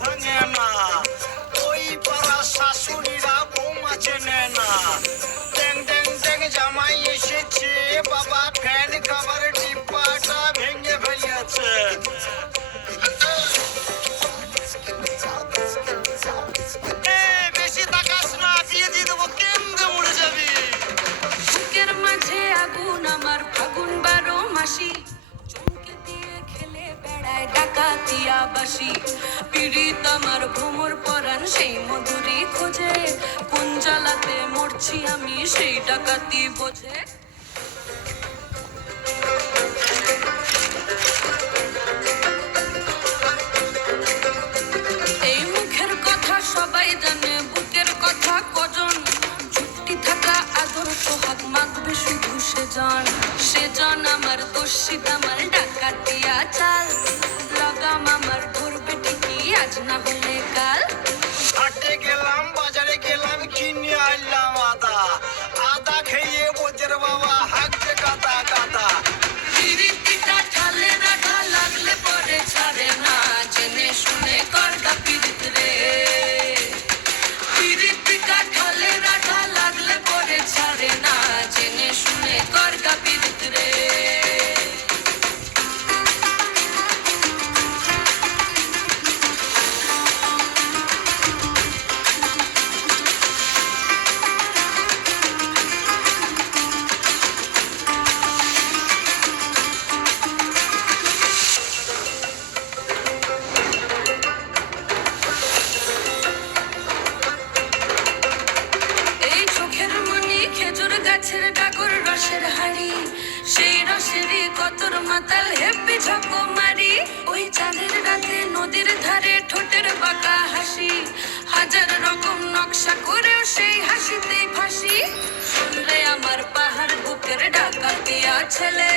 ভাঙে না ওই পাড়া শাশুড়িরা বৌমা চেনে না। ড্যাং ড্যাং ড্যাং জামাই এসেছে, বাবা ফ্যান খাবার ডিব্বাটা ভেঙে ফেলেছে। বেশি তাকাস না, বিয়ে দিয়ে দেবো, কেন্দ্রে উড়ে যাবি। বুকের মাঝে আগুন আমার ফাগুন 12 মাসি, চমকে দিয়ে খেলে বেড়ায় ডাকাতিয়া বাসি। পীড়িত আমার ভ্রমর পরাণ সেই মধুরী খোঁজে, কোন জ্বালাতে মরছি আমি সেই ডাকাতি বোঝে। এই মুখের কথা সবাই জানে, বুকের কথা কজন, চুপটি থাকা আদর সোহাগ মাখবে শুধু সেজন আমার দোষিত আমার ডাকাতিয়া চাল, লাগাম আমার ধরবে ঠিকই আজ না হলে কাল। হাটে গেলাম, বাজারে গেলাম, কিনে আনলাম আদা, আদা খেয়ে বোঝের বাবা হাঁকছে কাদা কাদা। পিরিতিটা ঠালে রাখা লাগলে পরে ছাড়ে না, জেনে শুনে করগা পিরিত রে। পিরিতিটা ঠালে রাখা লাগলে পরে ছাড়ে না, জেনে শুনে করগা পিরিত রে। খেজুর গাছের ডাগর রসের হাড়ি, সেই রসেরই কতর মাতাল হেপি ঝকো মারি। ওই চাঁদের রাতে নদীর ধারে ঠোঁটের বাঁকা হাসি, হাজার রকম নকশা করেও সেই হাসিতেই ফাঁসি। শুনলে আমার পাহাড় বুকের ডাকাতিয়া ছেলে,